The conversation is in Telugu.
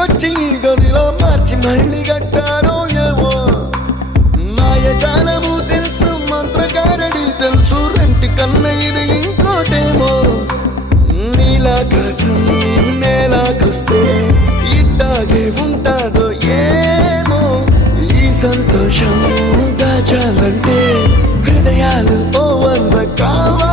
తీసుకొచ్చి గదిలో మార్చి మళ్ళీ కట్టారో ఏమో మాయజాలము తెలుసు మంత్రకారడి తెలుసు రెంటి కన్న ఇది ఇంకోటేమో నీలాకాశం నేలాకొస్తే ఇట్టాగే ఉంటాదో ఏమో ఈ సంతోషం దాచాలంటే హృదయాలు ఓ వంద కావాలి